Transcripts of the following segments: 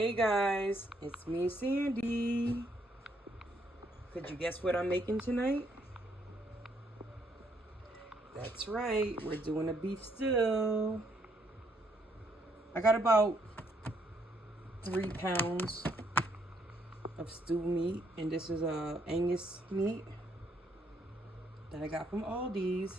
Hey guys, it's me, Sandy. Could you guess what I'm making tonight? That's right, we're doing a beef stew. I got about 3 pounds of stew meat, and this is Angus meat that I got from Aldi's.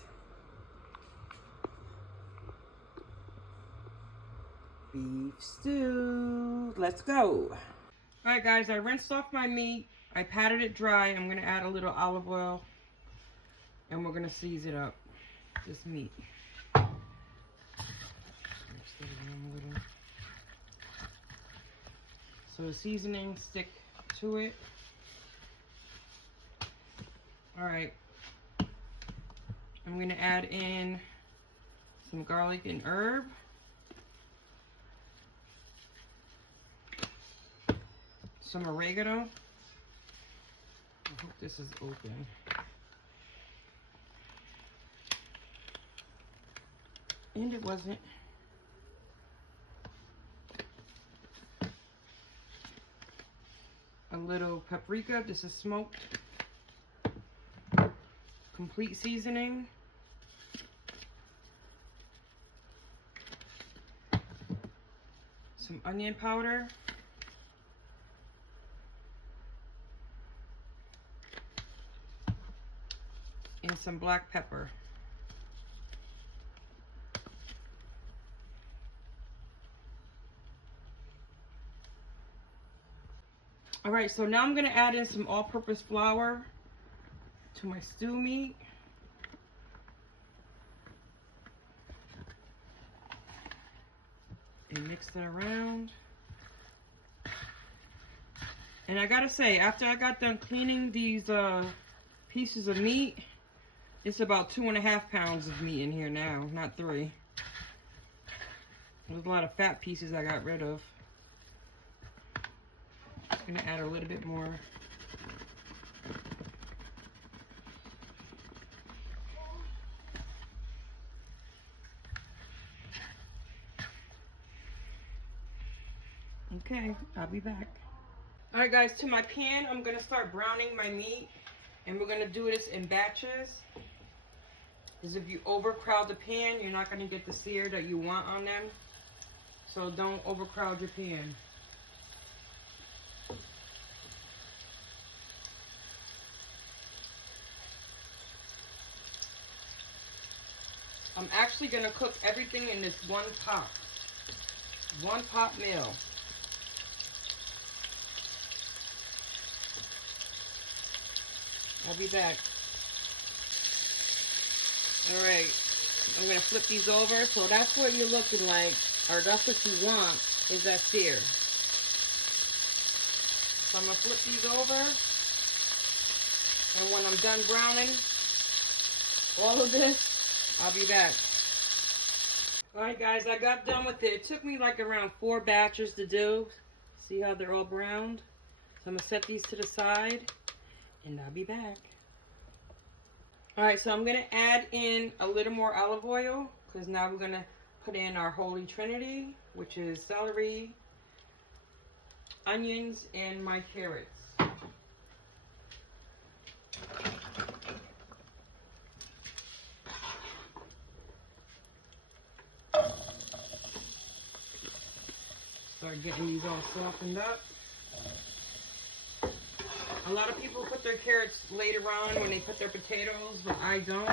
Beef stew. Let's go. Alright guys, I rinsed off my meat. I patted it dry. I'm going to add a little olive oil. And we're going to season up this meat. So the seasoning stick to it. Alright. I'm going to add in some garlic and herb. Some oregano. I hope this is open. And it wasn't. A little paprika. This is smoked. Complete seasoning. Some onion powder. And some black pepper. All right, so now I'm gonna add in some all-purpose flour to my stew meat. And mix it around. And I gotta say, after I got done cleaning these pieces of meat, it's about 2.5 pounds of meat in here now, not 3. There's a lot of fat pieces I got rid of. I'm gonna add a little bit more. Okay, I'll be back. All right, guys, to my pan, I'm gonna start browning my meat, and we're gonna do this in batches. Because if you overcrowd the pan, you're not gonna get the sear that you want on them. So don't overcrowd your pan. I'm actually gonna cook everything in this one pot. One pot meal. I'll be back. Alright, I'm going to flip these over. So that's what you're looking like, or that's what you want, is that sear. So I'm going to flip these over. And when I'm done browning all of this, I'll be back. Alright guys, I got done with it. It took me like around 4 batches to do. See how they're all browned? So I'm going to set these to the side, and I'll be back. Alright, so I'm going to add in a little more olive oil, because now we're going to put in our Holy Trinity, which is celery, onions, and my carrots. Start getting these all softened up. A lot of people put their carrots later on when they put their potatoes, but I don't.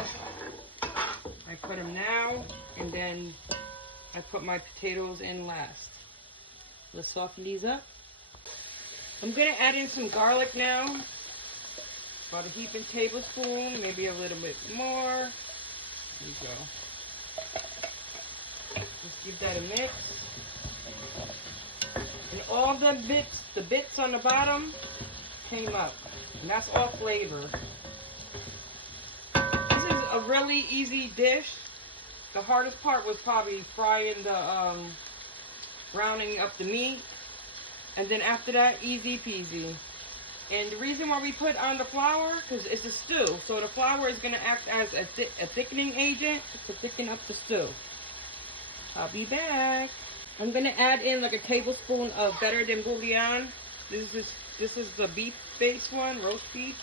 I put them now, and then I put my potatoes in last. Let's soften these up. I'm going to add in some garlic now. About a heaping tablespoon, maybe a little bit more. There you go. Just give that a mix. And all the bits on the bottom came up, and that's all flavor. This is a really easy dish. The hardest part was probably frying the browning up the meat, and then after that, easy peasy. And the reason why we put on the flour, because it's a stew, so the flour is going to act as a thickening agent to thicken up the stew. I'll be back. I'm gonna add in like a tablespoon of Better Than Bouillon. This is the beef based one, roast beef.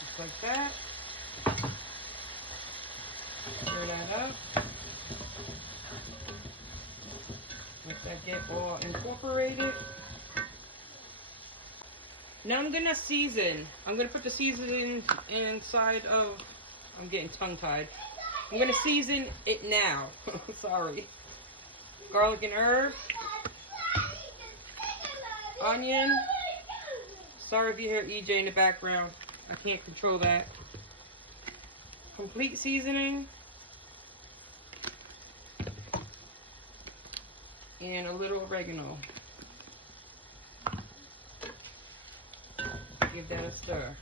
Just like that. Stir that up. Let that get all incorporated. Now I'm gonna season. I'm gonna put the seasoning inside of, I'm getting tongue-tied. I'm gonna season it now. Sorry. Garlic and herbs. Onion. Sorry if you hear EJ in the background. I can't control that. Complete seasoning. And a little oregano. Give that a stir.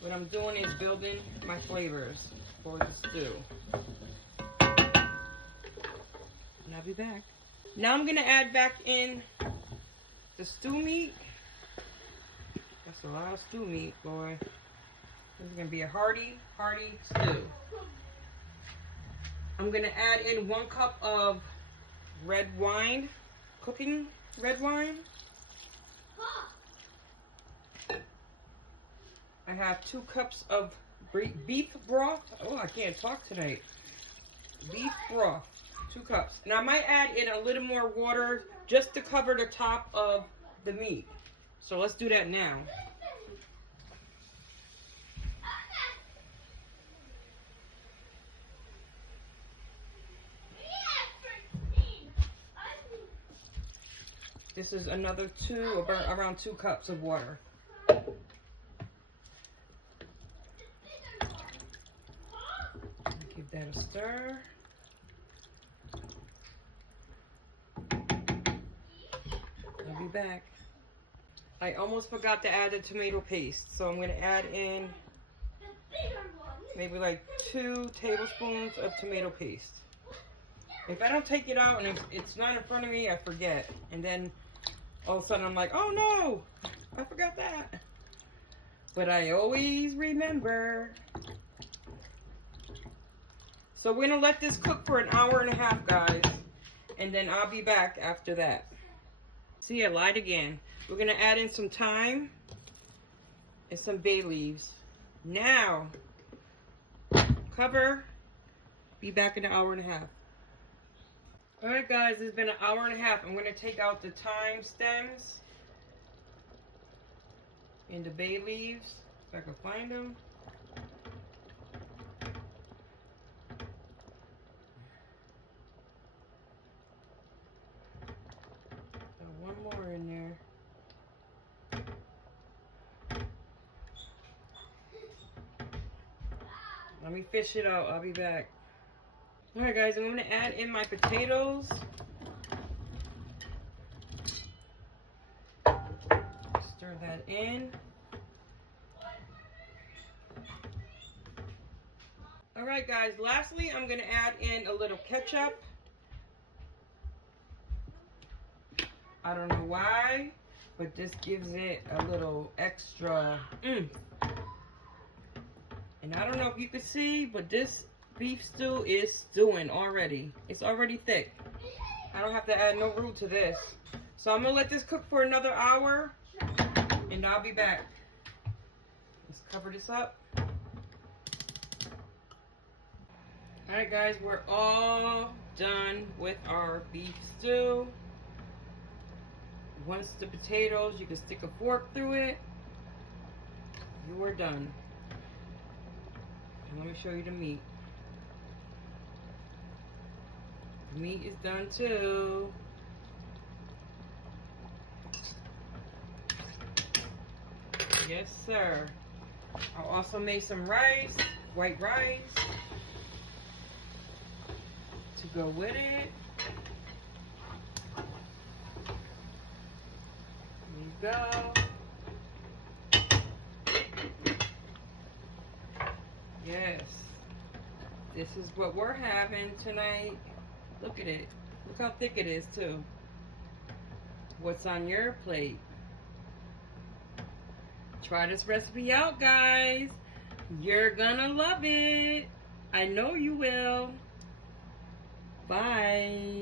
What I'm doing is building my flavors for the stew. And I'll be back. Now I'm gonna add back in the stew meat. That's a lot of stew meat, boy. This is gonna be a hearty stew. I'm gonna add in 1 cup of red wine, cooking red wine. I have 2 cups of beef broth. Oh, I can't talk tonight. Beef broth, 2 cups. And I might add in a little more water just to cover the top of the meat. So let's do that now. This is another around 2 cups of water. Give that a stir. I'll be back. I almost forgot to add the tomato paste, so I'm going to add in maybe like 2 tablespoons of tomato paste. If I don't take it out and it's not in front of me, I forget. And then all of a sudden I'm like, oh no, I forgot that. But I always remember. So we're gonna let this cook for 1.5 hours, guys. And then I'll be back after that. See, I lied again. We're gonna add in some thyme and some bay leaves. Now, cover, be back in 1.5 hours. Alright guys, it's been 1.5 hours. I'm going to take out the thyme stems and the bay leaves, if I can find them. Got 1 more in there. Let me fish it out, I'll be back. Alright guys, I'm going to add in my potatoes. Stir that in. Alright guys, lastly I'm going to add in a little ketchup. I don't know why, but this gives it a little extra oomph. And I don't know if you can see, but this beef stew is stewing already. It's already thick. I don't have to add no roux to this. So I'm gonna let this cook for another hour and I'll be back. Let's cover this up. Alright guys, we're all done with our beef stew. Once the potatoes, you can stick a fork through it. You are done. And let me show you the meat. The meat is done too. Yes, sir. I also made some rice, white rice, to go with it. There you go. Yes. This is what we're having tonight. Look at it. Look how thick it is too. What's on your plate? Try this recipe out, guys. You're gonna love it. I know you will. Bye.